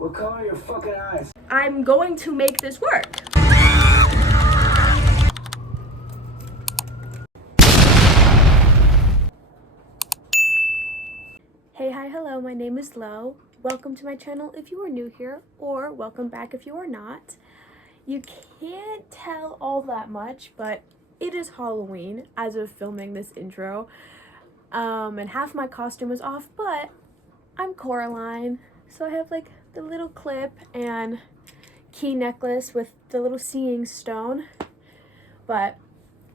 What color are your fucking eyes? I'm going to make this work. Hey, hi, hello, my name is Lo. Welcome to my channel if you are new here, or welcome back if you are not. You can't tell all that much, but it is Halloween as of filming this intro. And half my costume is off, but I'm Coraline, so I have like the little clip and key necklace with the little seeing stone. But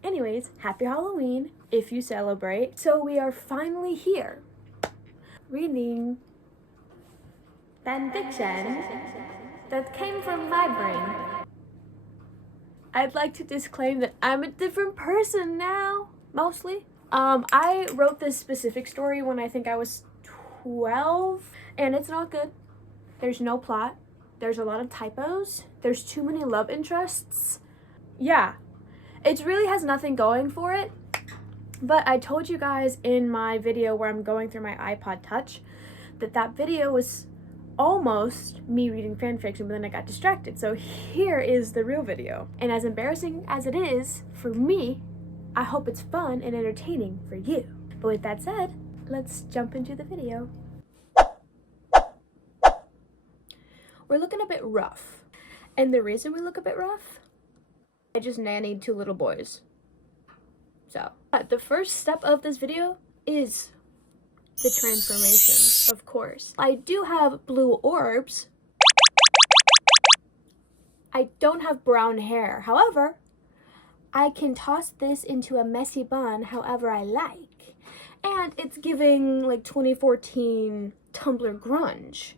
anyways, happy Halloween if you celebrate. So we are finally here reading fanfiction that came from my brain. I'd like to disclaim that I'm a different person now, mostly. I wrote this specific story when I think I was 12, and it's not good. There's no plot. There's a lot of typos. There's too many love interests. Yeah, it really has nothing going for it. But I told you guys in my video where I'm going through my iPod Touch that video was almost me reading fanfiction, but then I got distracted. So here is the real video. And as embarrassing as it is for me, I hope it's fun and entertaining for you. But with that said, let's jump into the video. We're looking a bit rough. And the reason we look a bit rough, I just nannied 2 little boys. So, the first step of this video is the transformation, of course. I do have blue orbs. I don't have brown hair. However, I can toss this into a messy bun however I like. And it's giving like 2014 Tumblr grunge.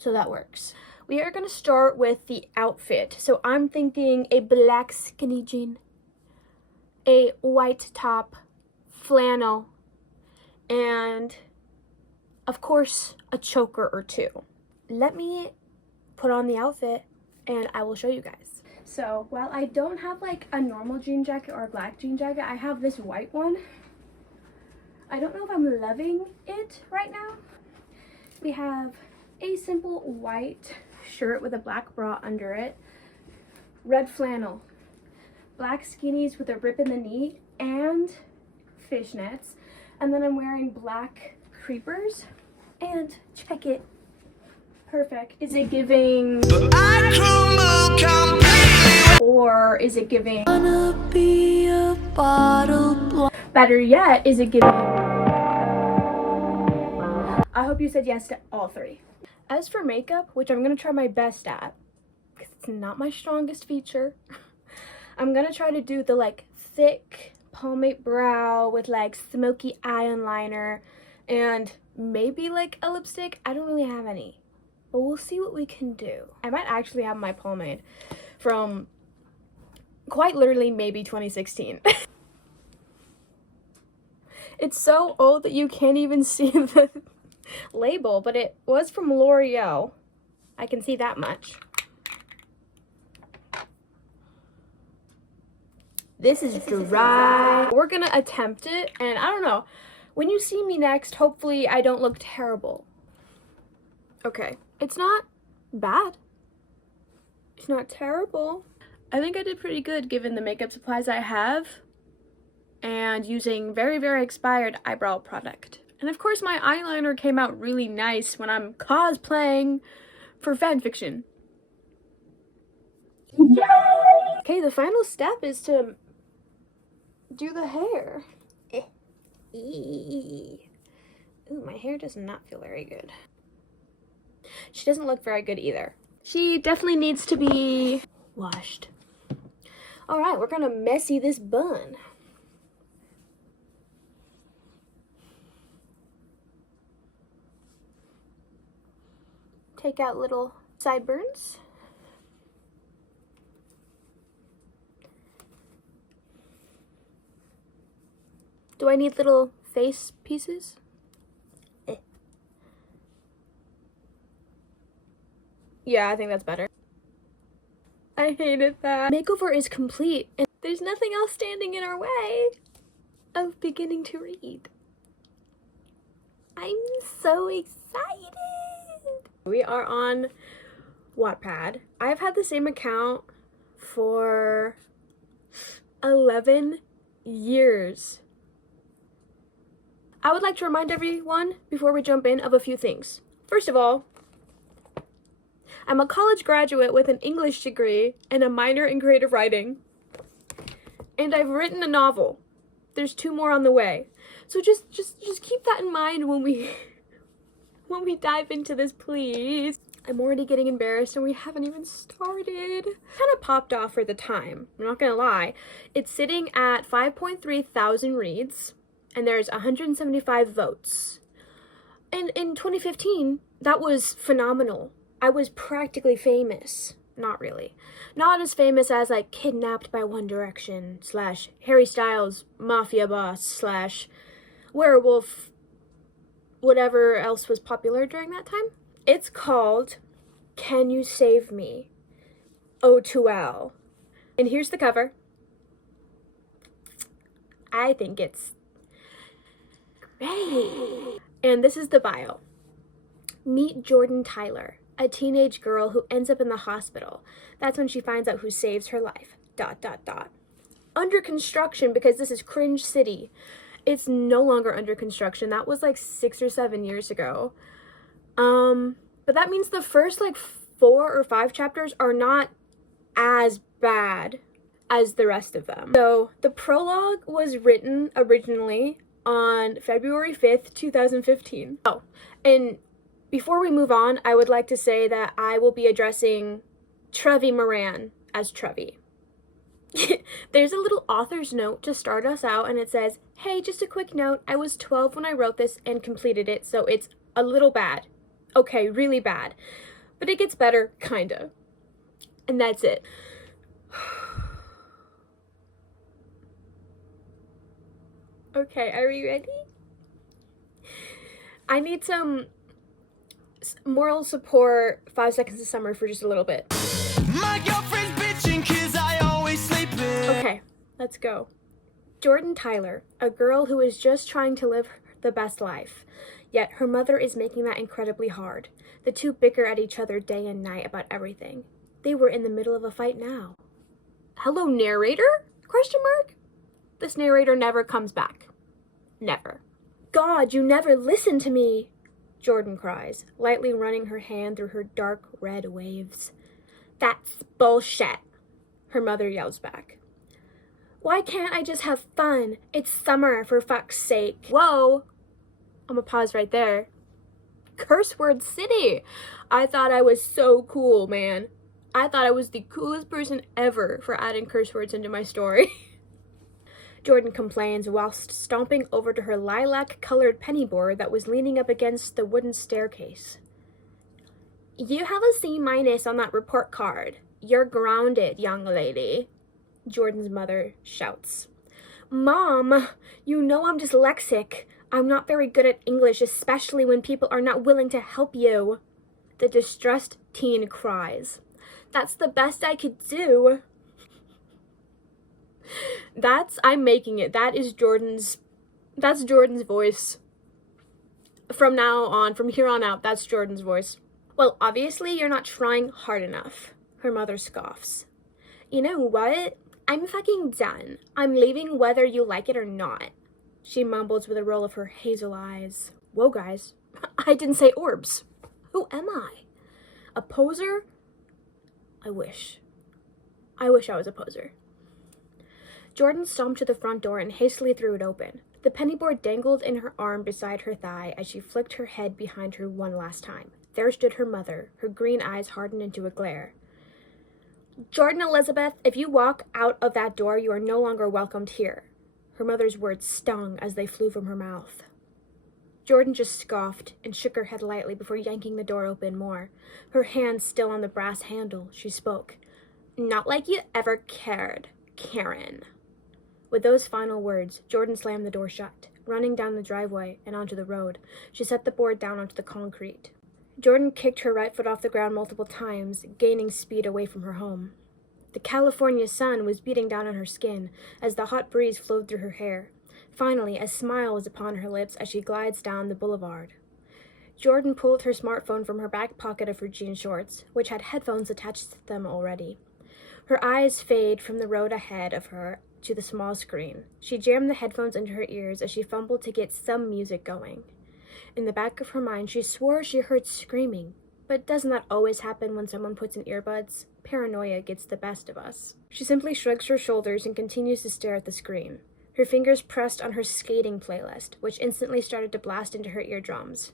So that works. We are gonna start with the outfit. So I'm thinking a black skinny jean, a white top, flannel, and of course a choker or 2. Let me put on the outfit and I will show you guys. So while I don't have like a normal jean jacket or a black jean jacket, I have this white one. I don't know if I'm loving it right now. We have a simple white shirt with a black bra under it, red flannel, black skinnies with a rip in the knee, and fishnets. And then I'm wearing black creepers. And check it. Perfect. Is it giving... Or is it giving... Better yet, is it giving... I hope you said yes to all 3. As for makeup, which I'm going to try my best at, because it's not my strongest feature, I'm going to try to do the like thick pomade brow with like smoky eyeliner and maybe like a lipstick. I don't really have any, but we'll see what we can do. I might actually have my pomade from quite literally maybe 2016. It's so old that you can't even see the label, but it was from L'Oreal. I can see that much. This is dry. We're gonna attempt it, and I don't know. When you see me next, hopefully I don't look terrible. Okay, it's not bad. It's not terrible. I think I did pretty good given the makeup supplies I have and using very, very expired eyebrow product. And of course my eyeliner came out really nice when I'm cosplaying for fanfiction. Okay, the final step is to do the hair. Ooh, my hair does not feel very good. She doesn't look very good either. She definitely needs to be washed. Alright, we're gonna messy this bun. Take out little sideburns. Do I need little face pieces? Yeah, I think that's better. I hated that. Makeover is complete, and there's nothing else standing in our way of beginning to read. I'm so excited. We are on Wattpad. I've had the same account for 11 years. I would like to remind everyone, before we jump in, of a few things. First of all, I'm a college graduate with an English degree and a minor in creative writing. And I've written a novel. There's 2 more on the way. So just keep that in mind when we dive into this, please. I'm already getting embarrassed and we haven't even started. Kind of popped off for the time, I'm not gonna lie. It's sitting at 5.3 thousand reads and there's 175 votes. And in 2015, that was phenomenal. I was practically famous. Not really. Not as famous as like Kidnapped by One Direction / Harry Styles Mafia Boss / Werewolf, whatever else was popular during that time. It's called Can You Save Me? O2L. And here's the cover. I think it's great. And this is the bio. Meet Jordan Tyler, a teenage girl who ends up in the hospital. That's when she finds out who saves her life. ... Under construction, because this is Cringe City. It's no longer under construction. That was like 6 or 7 years ago. But that means the first like 4 or 5 chapters are not as bad as the rest of them. So the prologue was written originally on February 5th, 2015. Oh, and before we move on, I would like to say that I will be addressing Trevi Moran as Trevi. There's a little author's note to start us out, and it says, "Hey, just a quick note. I was 12 when I wrote this and completed it, so it's a little bad. Okay, really bad. But it gets better, kinda." And that's it. Okay, are we ready? I need some moral support 5 Seconds of Summer for just a little bit. My girlfriend's bitching 'cause I always sleep in. Okay, let's go. Jordan Tyler, a girl who is just trying to live the best life, yet her mother is making that incredibly hard. The two bicker at each other day and night about everything. They were in the middle of a fight now. Hello, narrator? ? This narrator never comes back. Never. God, you never listen to me, Jordan cries, lightly running her hand through her dark red waves. That's bullshit, her mother yells back. Why can't I just have fun? It's summer, for fuck's sake. Whoa. I'm gonna pause right there. Curse word city. I thought I was so cool, man. I thought I was the coolest person ever for adding curse words into my story. Jordan complains whilst stomping over to her lilac-colored penny board that was leaning up against the wooden staircase. You have a C- on that report card. You're grounded, young lady, Jordan's mother shouts. Mom, you know I'm dyslexic. I'm not very good at English, especially when people are not willing to help you. The distressed teen cries. That's the best I could do. I'm making it. That's Jordan's voice. From here on out, that's Jordan's voice. Well, obviously you're not trying hard enough, her mother scoffs. You know what? I'm fucking done. I'm leaving whether you like it or not, she mumbles with a roll of her hazel eyes. Whoa, guys. I didn't say orbs. Who am I? A poser? I wish I was a poser. Jordan stomped to the front door and hastily threw it open. The pennyboard dangled in her arm beside her thigh as she flicked her head behind her one last time. There stood her mother, her green eyes hardened into a glare. Jordan Elizabeth, if you walk out of that door, you are no longer welcomed here. Her mother's words stung as they flew from her mouth. Jordan just scoffed and shook her head lightly before yanking the door open more. Her hand still on the brass handle, she spoke. Not like you ever cared, Karen. With those final words, Jordan slammed the door shut, running down the driveway and onto the road. She set the board down onto the concrete. Jordan kicked her right foot off the ground multiple times, gaining speed away from her home. The California sun was beating down on her skin as the hot breeze flowed through her hair. Finally, a smile was upon her lips as she glides down the boulevard. Jordan pulled her smartphone from her back pocket of her jean shorts, which had headphones attached to them already. Her eyes fade from the road ahead of her to the small screen. She jammed the headphones into her ears as she fumbled to get some music going. In the back of her mind, she swore she heard screaming. But doesn't that always happen when someone puts in earbuds? Paranoia gets the best of us. She simply shrugs her shoulders and continues to stare at the screen. Her fingers pressed on her skating playlist, which instantly started to blast into her eardrums.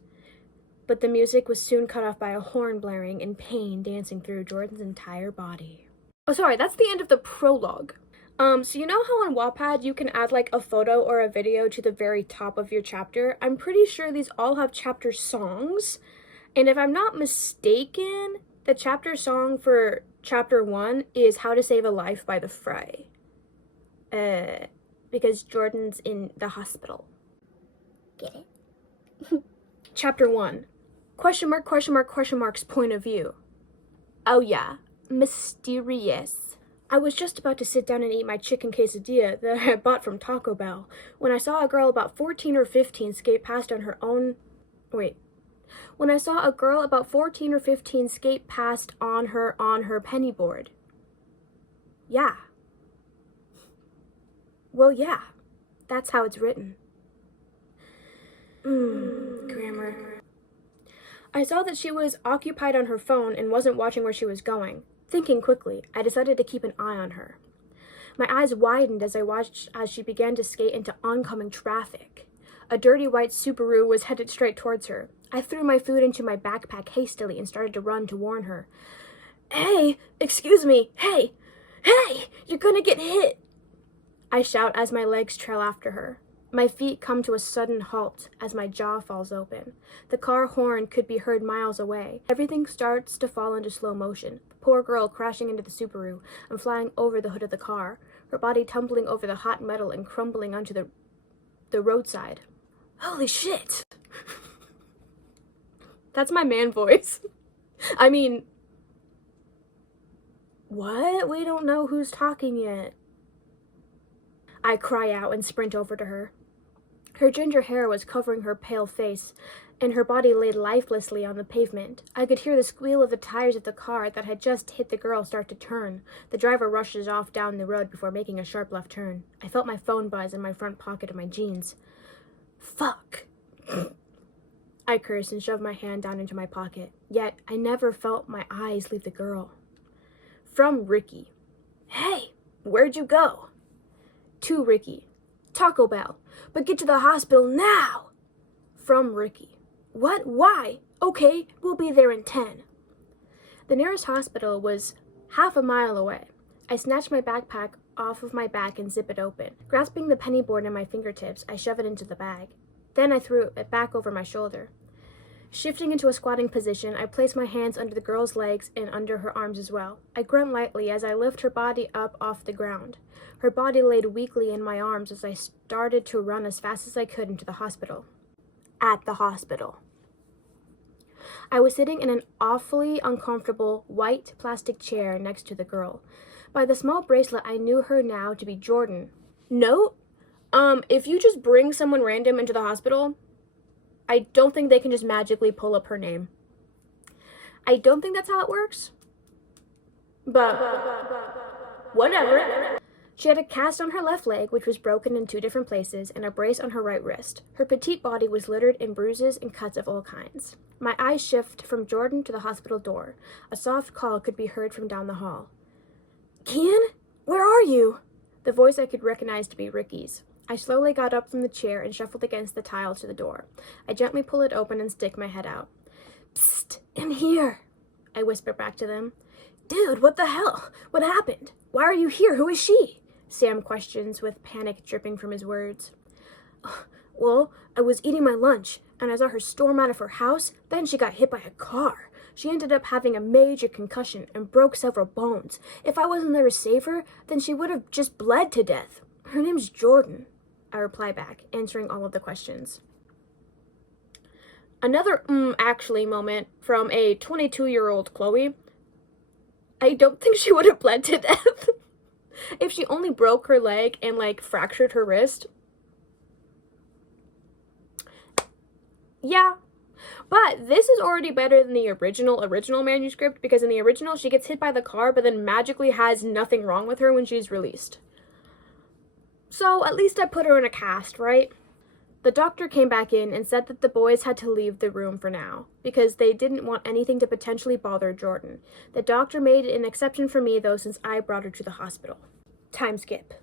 But the music was soon cut off by a horn blaring and pain dancing through Jordan's entire body. Oh, sorry, that's the end of the prologue. So you know how on Wattpad you can add like a photo or a video to the very top of your chapter? I'm pretty sure these all have chapter songs. And if I'm not mistaken, the chapter song for chapter 1 is How to Save a Life by The Fray. Because Jordan's in the hospital. Get it? Chapter 1. Question mark, question mark, question mark's point of view. Oh yeah, mysterious. I was just about to sit down and eat my chicken quesadilla that I had bought from Taco Bell when I saw a girl about 14 or 15 skate past on her own... When I saw a girl about 14 or 15 skate past on her penny board. Yeah. Well, yeah. That's how it's written. Grammar. I saw that she was occupied on her phone and wasn't watching where she was going. Thinking quickly, I decided to keep an eye on her. My eyes widened as I watched as she began to skate into oncoming traffic. A dirty white Subaru was headed straight towards her. I threw my food into my backpack hastily and started to run to warn her. Hey, excuse me, hey, you're gonna get hit. I shout as my legs trail after her. My feet come to a sudden halt as my jaw falls open. The car horn could be heard miles away. Everything starts to fall into slow motion. The poor girl crashing into the Subaru and flying over the hood of the car, her body tumbling over the hot metal and crumbling onto the roadside. Holy shit! That's my man voice. I mean... What? We don't know who's talking yet. I cry out and sprint over to her. Her ginger hair was covering her pale face, and her body lay lifelessly on the pavement. I could hear the squeal of the tires of the car that had just hit the girl start to turn. The driver rushes off down the road before making a sharp left turn. I felt my phone buzz in my front pocket of my jeans. Fuck. I cursed and shoved my hand down into my pocket. Yet, I never felt my eyes leave the girl. From Ricky. Hey, where'd you go? To Ricky. Taco Bell. But get to the hospital now! From Ricky. What? Why? Okay, we'll be there in 10. The nearest hospital was half a mile away. I snatched my backpack off of my back and zip it open. Grasping the penny board in my fingertips, I shove it into the bag. Then I threw it back over my shoulder. Shifting into a squatting position, I placed my hands under the girl's legs and under her arms as well. I grunt lightly as I lift her body up off the ground. Her body laid weakly in my arms as I started to run as fast as I could into the hospital. At the hospital. I was sitting in an awfully uncomfortable white plastic chair next to the girl. By the small bracelet, I knew her now to be Jordan. Note, if you just bring someone random into the hospital, I don't think they can just magically pull up her name. I don't think that's how it works. But whatever. She had a cast on her left leg, which was broken in 2 different places, and a brace on her right wrist. Her petite body was littered in bruises and cuts of all kinds. My eyes shift from Jordan to the hospital door. A soft call could be heard from down the hall. Kian? Where are you? The voice I could recognize to be Ricky's. I slowly got up from the chair and shuffled against the tiles to the door. I gently pull it open and stick my head out. Psst, in here, I whisper back to them. Dude, what the hell? What happened? Why are you here? Who is she? Sam questions with panic dripping from his words. Well, I was eating my lunch, and I saw her storm out of her house. Then she got hit by a car. She ended up having a major concussion and broke several bones. If I wasn't there to save her, then she would have just bled to death. Her name's Jordan, I reply back, answering all of the questions. Another actually moment from a 22-year-old Chloe. I don't think she would have bled to death. If she only broke her leg and, fractured her wrist. Yeah. But this is already better than the original manuscript, because in the original she gets hit by the car but then magically has nothing wrong with her when she's released. So at least I put her in a cast, right? The doctor came back in and said that the boys had to leave the room for now, because they didn't want anything to potentially bother Jordan. The doctor made an exception for me, though, since I brought her to the hospital. Time skip.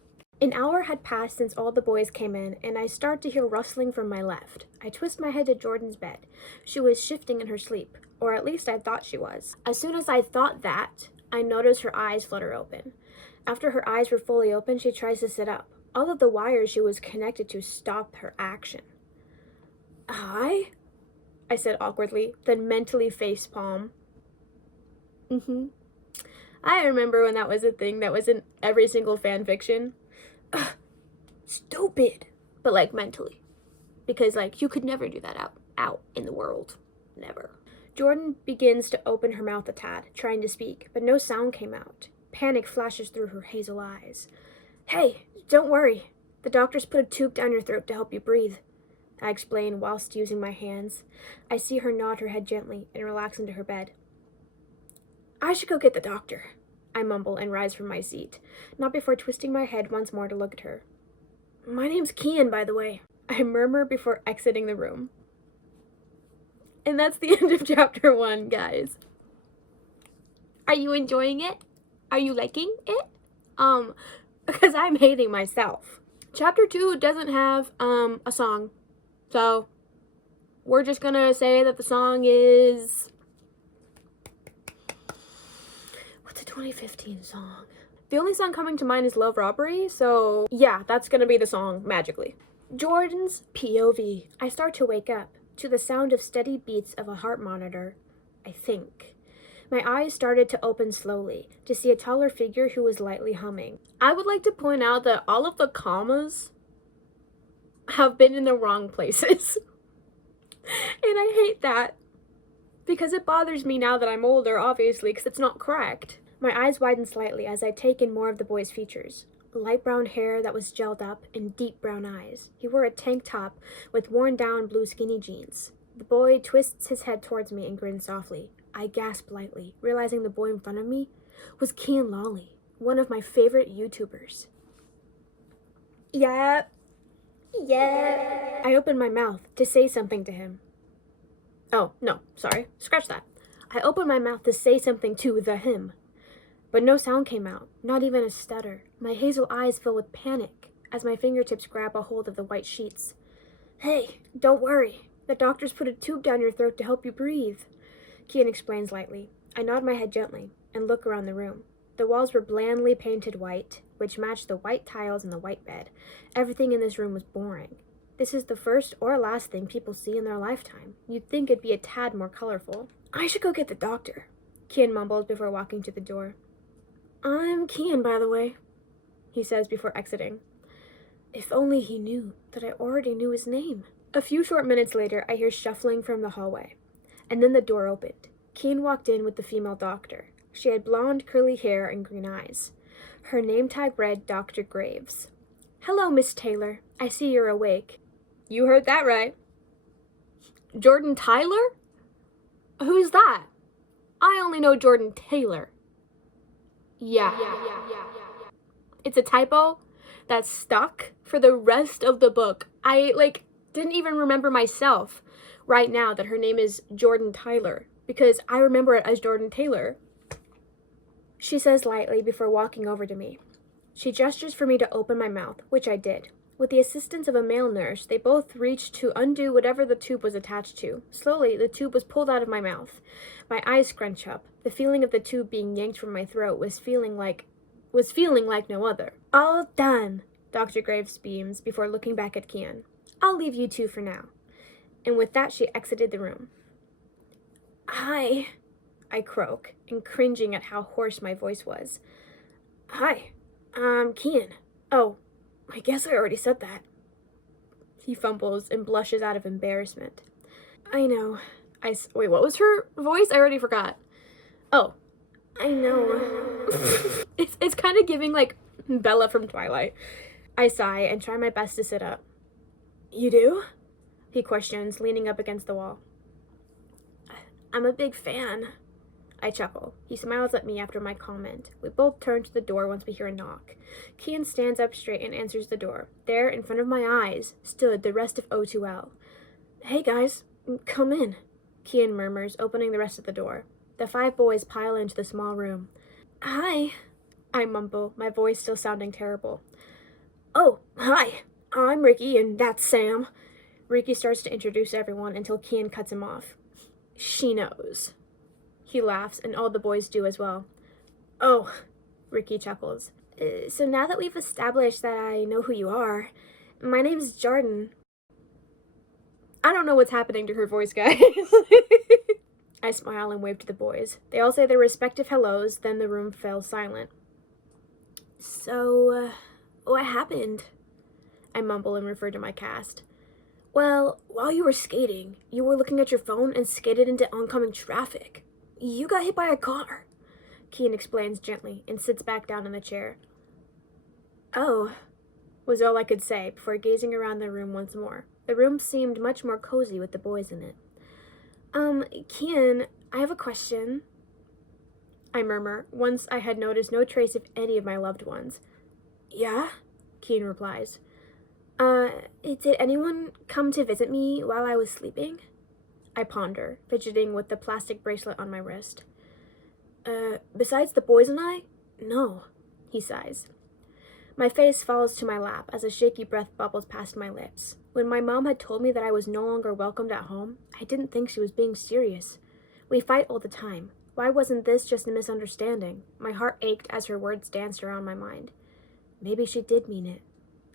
An hour had passed since all the boys came in, and I start to hear rustling from my left. I twist my head to Jordan's bed. She was shifting in her sleep, or at least I thought she was. As soon as I thought that, I noticed her eyes flutter open. After her eyes were fully open, she tries to sit up. All of the wires she was connected to stop her action. Hi? I said awkwardly, then mentally facepalm. I remember when that was a thing that was in every single fanfiction. Ugh, stupid. But like mentally. Because like you could never do that out in the world. Never. Jordan begins to open her mouth a tad, trying to speak, but no sound came out. Panic flashes through her hazel eyes. Hey, don't worry. The doctor's put a tube down your throat to help you breathe, I explain whilst using my hands. I see her nod her head gently and relax into her bed. I should go get the doctor, I mumble and rise from my seat, not before twisting my head once more to look at her. My name's Kian, by the way, I murmur before exiting the room. And that's the end of chapter 1, guys. Are you enjoying it? Are you liking it? Because I'm hating myself. Chapter 2 doesn't have a song, so we're just gonna say that the song is, what's a 2015 song? The only song coming to mind is Love Robbery, so yeah, that's gonna be the song magically. Jordan's POV. I start to wake up to the sound of steady beats of a heart monitor, I think. My eyes started to open slowly to see a taller figure who was lightly humming. I would like to point out that all of the commas have been in the wrong places. And I hate that, because it bothers me now that I'm older, obviously, because it's not correct. My eyes widen slightly as I take in more of the boy's features. Light brown hair that was gelled up and deep brown eyes. He wore a tank top with worn down blue skinny jeans. The boy twists his head towards me and grins softly. I gasp lightly, realizing the boy in front of me was Kian Lawley, one of my favorite YouTubers. Yep. I opened my mouth to say something to him. Oh, no, sorry, scratch that. I opened my mouth to say something to him, but no sound came out, not even a stutter. My hazel eyes fill with panic as my fingertips grab a hold of the white sheets. Hey, don't worry. The doctor's put a tube down your throat to help you breathe, Kian explains lightly. I nod my head gently and look around the room. The walls were blandly painted white, which matched the white tiles in the white bed. Everything in this room was boring. This is the first or last thing people see in their lifetime. You'd think it'd be a tad more colorful. I should go get the doctor, Kian mumbles before walking to the door. I'm Kian, by the way, he says before exiting. If only he knew that I already knew his name. A few short minutes later, I hear shuffling from the hallway. And then the door opened. Kian walked in with the female doctor. She had blonde, curly hair and green eyes. Her name tag read Dr. Graves. Hello, Miss Taylor. I see you're awake. You heard that right. Jordan Tyler? Who's that? I only know Jordan Taylor. Yeah. It's a typo that's stuck for the rest of the book. I, didn't even remember myself right now that her name is Jordan Tyler, because I remember it as Jordan Taylor. She says lightly before walking over to me. She gestures for me to open my mouth, which I did. With the assistance of a male nurse, they both reached to undo whatever the tube was attached to. Slowly, the tube was pulled out of my mouth. My eyes scrunch up. The feeling of the tube being yanked from my throat was feeling like no other. All done, Dr. Graves beams before looking back at Kian. I'll leave you two for now. And with that, she exited the room. Hi, I croak, and cringing at how hoarse my voice was. Hi, I'm Kian. Oh, I guess I already said that. He fumbles and blushes out of embarrassment. I know. Wait, what was her voice? I already forgot. Oh, I know. It's kind of giving like Bella from Twilight. I sigh and try my best to sit up. You do? He questions, leaning up against the wall. I'm a big fan. I chuckle. He smiles at me after my comment. We both turn to the door once we hear a knock. Kian stands up straight and answers the door. There, in front of my eyes, stood the rest of O2L. Hey guys, come in, Kian murmurs, opening the rest of the door. The 5 boys pile into the small room. Hi, I mumble, my voice still sounding terrible. Oh, hi, I'm Ricky and that's Sam. Ricky starts to introduce everyone until Kian cuts him off. She knows. He laughs, and all the boys do as well. Oh, Ricky chuckles. So now that we've established that I know who you are, my name's Jordan. I don't know what's happening to her voice, guys. I smile and wave to the boys. They all say their respective hellos, then the room fell silent. So, what happened? I mumble and refer to my cast. Well, while you were skating, you were looking at your phone and skated into oncoming traffic. You got hit by a car, Kian explains gently and sits back down in the chair. Oh, was all I could say before gazing around the room once more. The room seemed much more cozy with the boys in it. Kian, I have a question, I murmur, once I had noticed no trace of any of my loved ones. Yeah? Kian replies. Did anyone come to visit me while I was sleeping? I ponder, fidgeting with the plastic bracelet on my wrist. Besides the boys and I? No, he sighs. My face falls to my lap as a shaky breath bubbles past my lips. When my mom had told me that I was no longer welcomed at home, I didn't think she was being serious. We fight all the time. Why wasn't this just a misunderstanding? My heart ached as her words danced around my mind. Maybe she did mean it.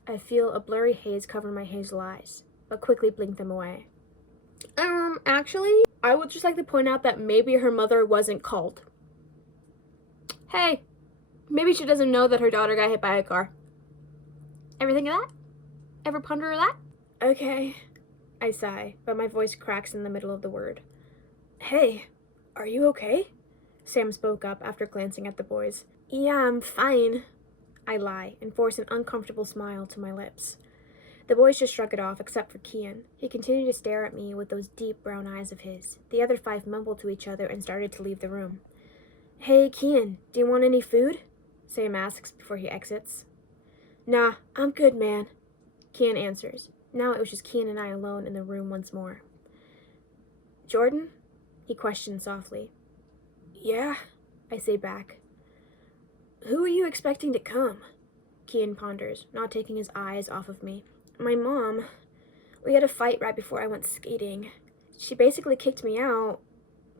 I feel a blurry haze cover my hazel eyes, but quickly blink them away. Actually, I would just like to point out that maybe her mother wasn't called. Hey, maybe she doesn't know that her daughter got hit by a car. Ever think of that? Ever ponder that? Okay, I sigh, but my voice cracks in the middle of the word. Hey, are you okay? Sam spoke up after glancing at the boys. Yeah, I'm fine, I lie and force an uncomfortable smile to my lips. The boys just shrug it off, except for Kian. He continued to stare at me with those deep brown eyes of his. The other 5 mumbled to each other and started to leave the room. Hey, Kian, do you want any food? Sam asks before he exits. Nah, I'm good, man, Kian answers. Now it was just Kian and I alone in the room once more. Jordan? He questioned softly. Yeah, I say back. Who are you expecting to come? Kian ponders, not taking his eyes off of me. My mom. We had a fight right before I went skating. She basically kicked me out,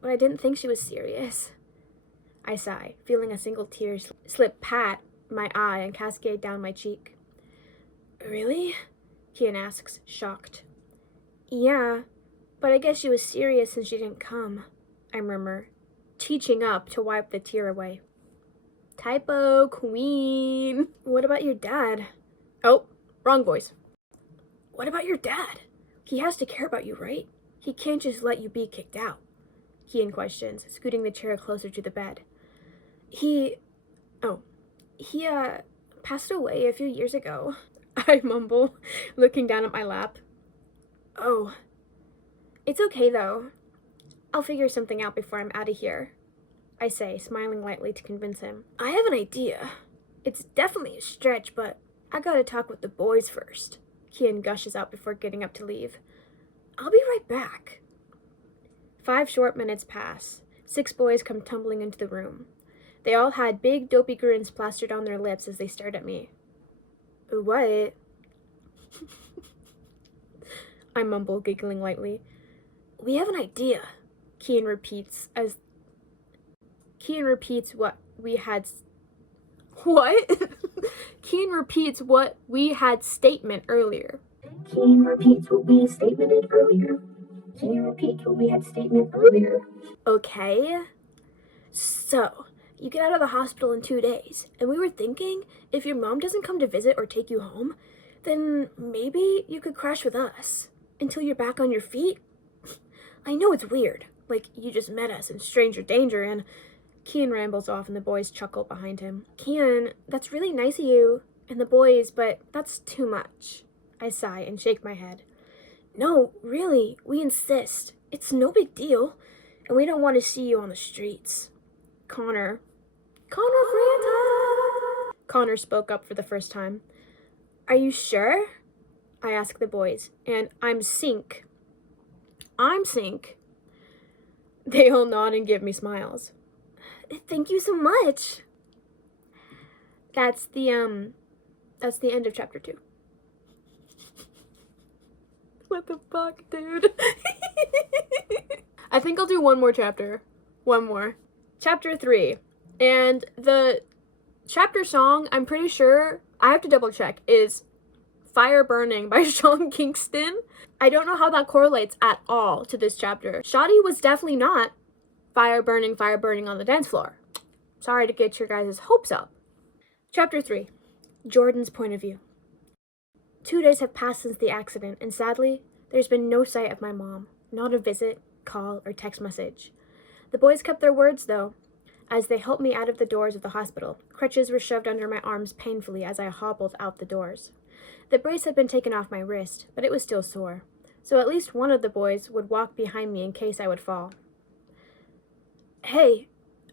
but I didn't think she was serious. I sigh, feeling a single tear slip pat my eye and cascade down my cheek. Really? Kian asks, shocked. Yeah, but I guess she was serious since she didn't come, I murmur, teaching up to wipe the tear away. Typo, queen. What about your dad? Oh, wrong voice. What about your dad? He has to care about you, right? He can't just let you be kicked out, Kian questions, scooting the chair closer to the bed. He passed away a few years ago, I mumble, looking down at my lap. Oh. It's okay, though. I'll figure something out before I'm out of here, I say, smiling lightly to convince him. I have an idea. It's definitely a stretch, but I gotta talk with the boys first, Kian gushes out before getting up to leave. I'll be right back. 5 short minutes pass. 6 boys come tumbling into the room. They all had big, dopey grins plastered on their lips as they stared at me. What? I mumble, giggling lightly. We have an idea, Kian repeats what we had... What? Kian repeats what we had statement earlier. Kian repeats what we had statemented earlier. Kian repeats what we had statement earlier. Okay. So, you get out of the hospital in 2 days, and we were thinking, if your mom doesn't come to visit or take you home, then maybe you could crash with us until you're back on your feet. I know it's weird, like you just met us in stranger danger, and Kian rambles off and the boys chuckle behind him. Kian, that's really nice of you and the boys, but that's too much. I sigh and shake my head. No, really, we insist. It's no big deal. And we don't want to see you on the streets. Connor Franta! Connor spoke up for the first time. Are you sure? I asked the boys, and I'm Sink. They all nod and give me smiles. Thank you so much. That's the end of chapter 2. What the fuck, dude? I think I'll do one more chapter. One more. Chapter 3. And the chapter song, I'm pretty sure, I have to double check, is Fire Burning by Sean Kingston. I don't know how that correlates at all to this chapter. Shoddy was definitely not fire burning on the dance floor. Sorry to get your guys' hopes up. Chapter 3. Jordan's point of view. 2 days have passed since the accident, and sadly, there's been no sight of my mom. Not a visit, call, or text message. The boys kept their words, though, as they helped me out of the doors of the hospital. Crutches were shoved under my arms painfully as I hobbled out the doors. The brace had been taken off my wrist, but it was still sore, so at least one of the boys would walk behind me in case I would fall. Hey,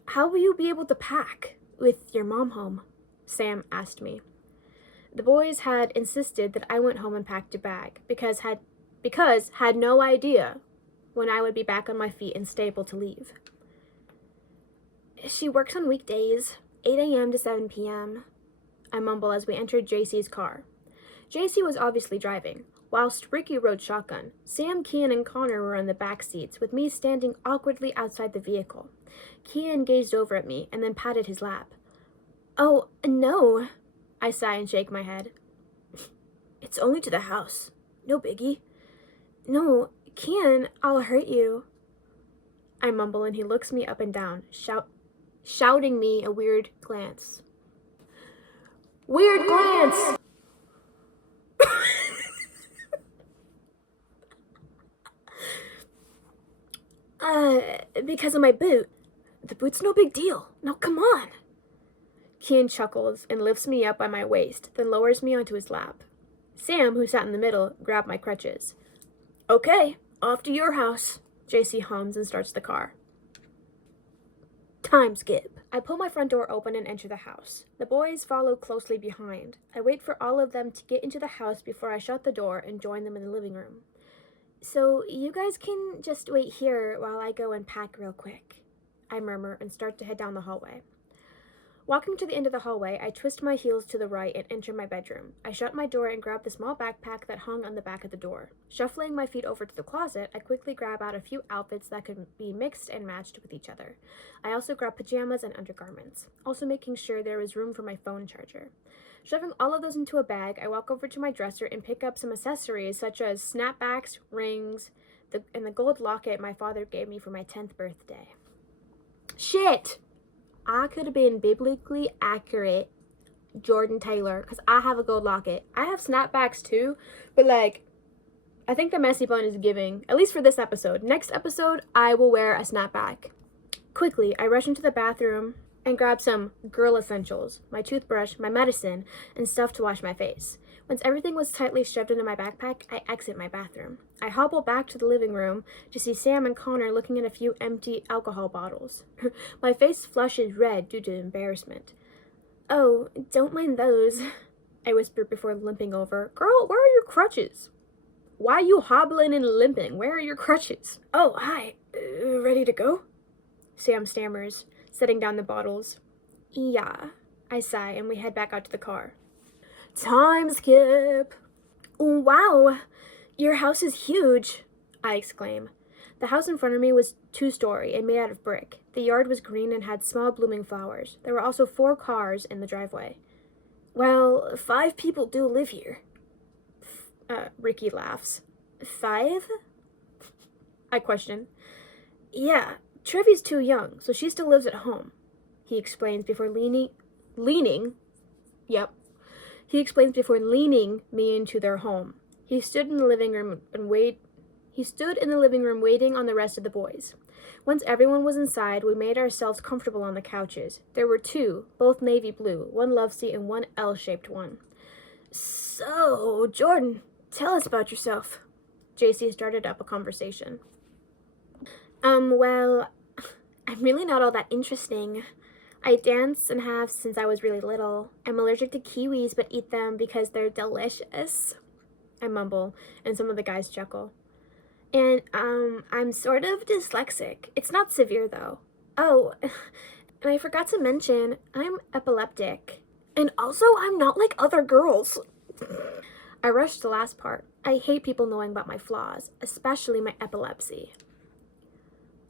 how will you be able to pack with your mom home? Sam asked me. The boys had insisted that I went home and packed a bag, because had no idea when I would be back on my feet and stable to leave. She works on weekdays, 8 a.m. to 7 p.m., I mumble as we entered JC's car. JC was obviously driving. Whilst Ricky rode shotgun, Sam, Kian, and Connor were in the back seats, with me standing awkwardly outside the vehicle. Kian gazed over at me and then patted his lap. Oh, no, I sigh and shake my head. It's only to the house. No biggie. No, Kian, I'll hurt you. I mumble and he looks me up and down, shouting me a weird glance. Weird glance! Because of my boot. The boot's no big deal. Now come on. Kian chuckles and lifts me up by my waist, then lowers me onto his lap. Sam, who sat in the middle, grabbed my crutches. Okay, off to your house, JC hums and starts the car. Time skip. I pull my front door open and enter the house. The boys follow closely behind. I wait for all of them to get into the house before I shut the door and join them in the living room. So you guys can just wait here while I go and pack real quick, I murmur and start to head down the hallway. Walking to the end of the hallway, I twist my heels to the right and enter my bedroom. I shut my door and grab the small backpack that hung on the back of the door. Shuffling my feet over to the closet, I quickly grab out a few outfits that could be mixed and matched with each other. I also grab pajamas and undergarments, also making sure there was room for my phone charger. Shoving all of those into a bag, I walk over to my dresser and pick up some accessories such as snapbacks, rings, and the gold locket my father gave me for my 10th birthday. Shit! I could have been biblically accurate Jordan Taylor, because I have a gold locket. I have snapbacks too, but I think the messy bun is giving, at least for this episode. Next episode, I will wear a snapback. Quickly, I rush into the bathroom and grab some girl essentials, my toothbrush, my medicine, and stuff to wash my face. Once everything was tightly shoved into my backpack, I exit my bathroom. I hobble back to the living room to see Sam and Connor looking at a few empty alcohol bottles. My face flushes red due to embarrassment. Oh, don't mind those, I whispered before limping over. Girl, where are your crutches? Why are you hobbling and limping? Where are your crutches? Oh, hi. Ready to go? Sam stammers, setting down the bottles. Yeah, I sigh, and we head back out to the car. Time skip. Wow, your house is huge, I exclaim. The house in front of me was 2-story and made out of brick. The yard was green and had small blooming flowers. There were also 4 cars in the driveway. Well, 5 people do live here. Ricky laughs. 5? I question. Yeah, Trevi's too young, so she still lives at home, he explains before leaning me into their home. He stood in the living room waiting on the rest of the boys. Once everyone was inside, we made ourselves comfortable on the couches. There were 2, both navy blue, one love seat and one L-shaped one. So, Jordan, tell us about yourself. JC started up a conversation. Well, I'm really not all that interesting. I dance and have since I was really little. I'm allergic to kiwis but eat them because they're delicious. I mumble, and some of the guys chuckle. And, I'm sort of dyslexic. It's not severe, though. Oh, and I forgot to mention, I'm epileptic. And also, I'm not like other girls. I rushed the last part. I hate people knowing about my flaws, especially my epilepsy.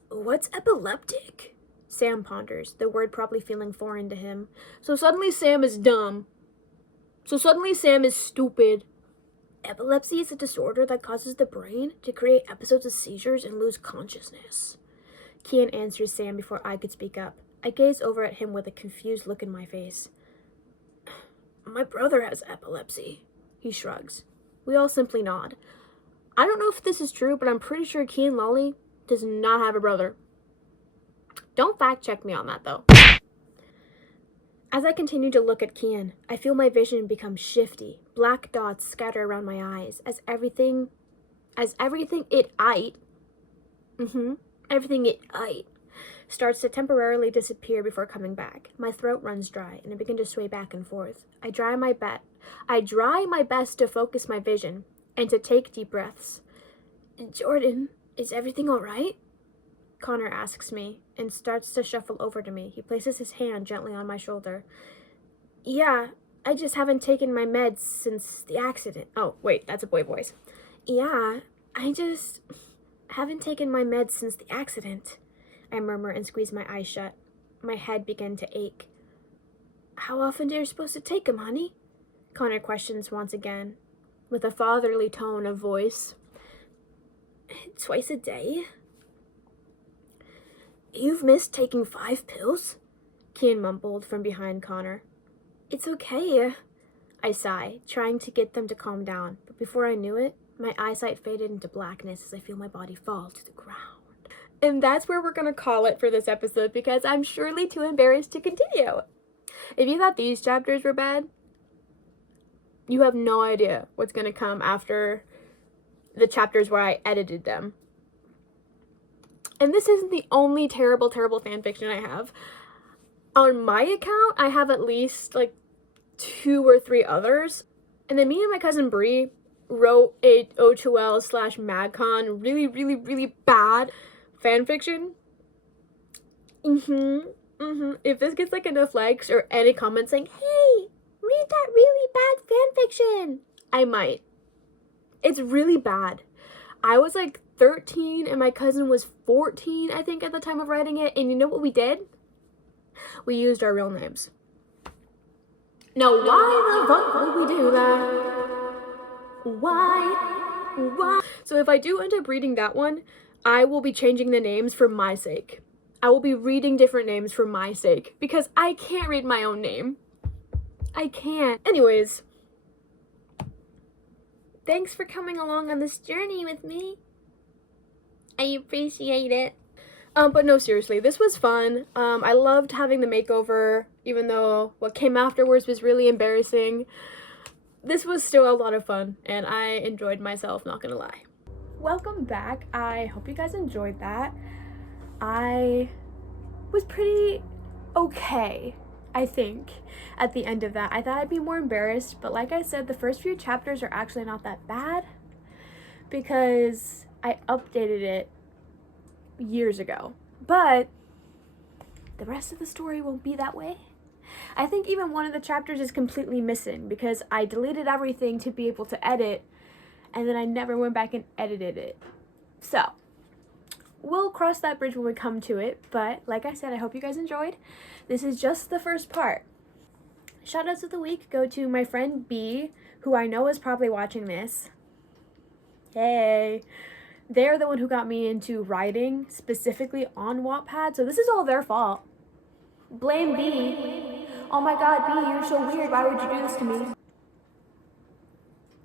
What's epileptic? Sam ponders, the word probably feeling foreign to him. So suddenly Sam is dumb. So suddenly Sam is stupid. Epilepsy is a disorder that causes the brain to create episodes of seizures and lose consciousness. Kian answers Sam before I could speak up. I gaze over at him with a confused look in my face. My brother has epilepsy. He shrugs. We all simply nod. I don't know if this is true, but I'm pretty sure Kian Lolly does not have a brother. Don't fact check me on that, though. As I continue to look at Kian, I feel my vision become shifty. Black dots scatter around my eyes as everything it ate starts to temporarily disappear before coming back. My throat runs dry and I begin to sway back and forth. I try my best to focus my vision and to take deep breaths. Jordan, is everything all right? Connor asks me and starts to shuffle over to me. He places his hand gently on my shoulder. Yeah, I just haven't taken my meds since the accident. Oh, wait, that's a boy voice. Yeah, I just haven't taken my meds since the accident. I murmur and squeeze my eyes shut. My head began to ache. How often are you supposed to take them, honey? Connor questions once again, with a fatherly tone of voice. Twice a day? You've missed taking 5 pills? Kian mumbled from behind Connor. It's okay. I sigh, trying to get them to calm down, but before I knew it, my eyesight faded into blackness as I feel my body fall to the ground. And that's where we're gonna call it for this episode because I'm surely too embarrassed to continue. If you thought these chapters were bad, you have no idea what's gonna come after the chapters where I edited them. And this isn't the only terrible fanfiction I have. On my account, I have at least like 2 or 3 others. And then me and my cousin Bree wrote a O2L/MagCon really bad fanfiction. If this gets like enough likes or any comments saying, hey, read that really bad fanfiction, I might. It's really bad. I was like 13 and my cousin was 14, I think, at the time of writing it. And you know what we did? We used our real names. Now, why the fuck would we do that? Why? So if I do end up reading that one, I will be changing the names for my sake. I will be reading different names for my sake because I can't read my own name. I can't. Anyways, thanks for coming along on this journey with me. I appreciate it. But no, seriously, this was fun. I loved having the makeover, even though what came afterwards was really embarrassing. This was still a lot of fun, and I enjoyed myself, not gonna lie. Welcome back. I hope you guys enjoyed that. I was pretty okay, I think, at the end of that. I thought I'd be more embarrassed, but like I said, the first few chapters are actually not that bad because I updated it years ago. But the rest of the story won't be that way. I think even one of the chapters is completely missing because I deleted everything to be able to edit, and then I never went back and edited it. So we'll cross that bridge when we come to it, but like I said, I hope you guys enjoyed. This is just the first part. Shoutouts of the week go to my friend B, who I know is probably watching this. Hey. They're the one who got me into writing, specifically on Wattpad, so this is all their fault. Blame B. Oh my god, B, you're so weird. Why would you do this to me?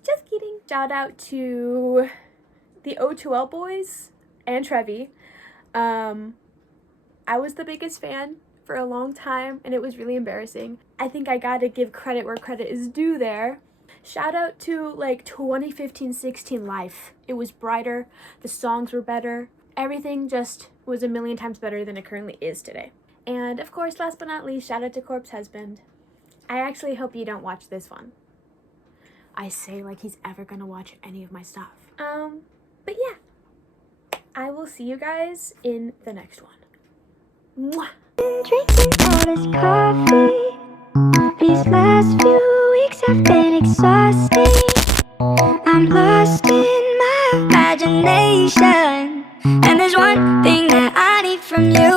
Just kidding. Shout out to the O2L boys and Trevi. I was the biggest fan for a long time, and it was really embarrassing. I think I gotta give credit where credit is due there. Shout out to like 2015-16 life. It was brighter, the songs were better, everything just was a million times better than it currently is today. And of course, last but not least, shout out to Corpse Husband. I actually hope you don't watch this one. I say like he's ever gonna watch any of my stuff. But yeah, I will see you guys in the next one. Mwah! Drinking all this coffee. These last few weeks have been exhausting. I'm lost in my imagination, and there's one thing that I need from you.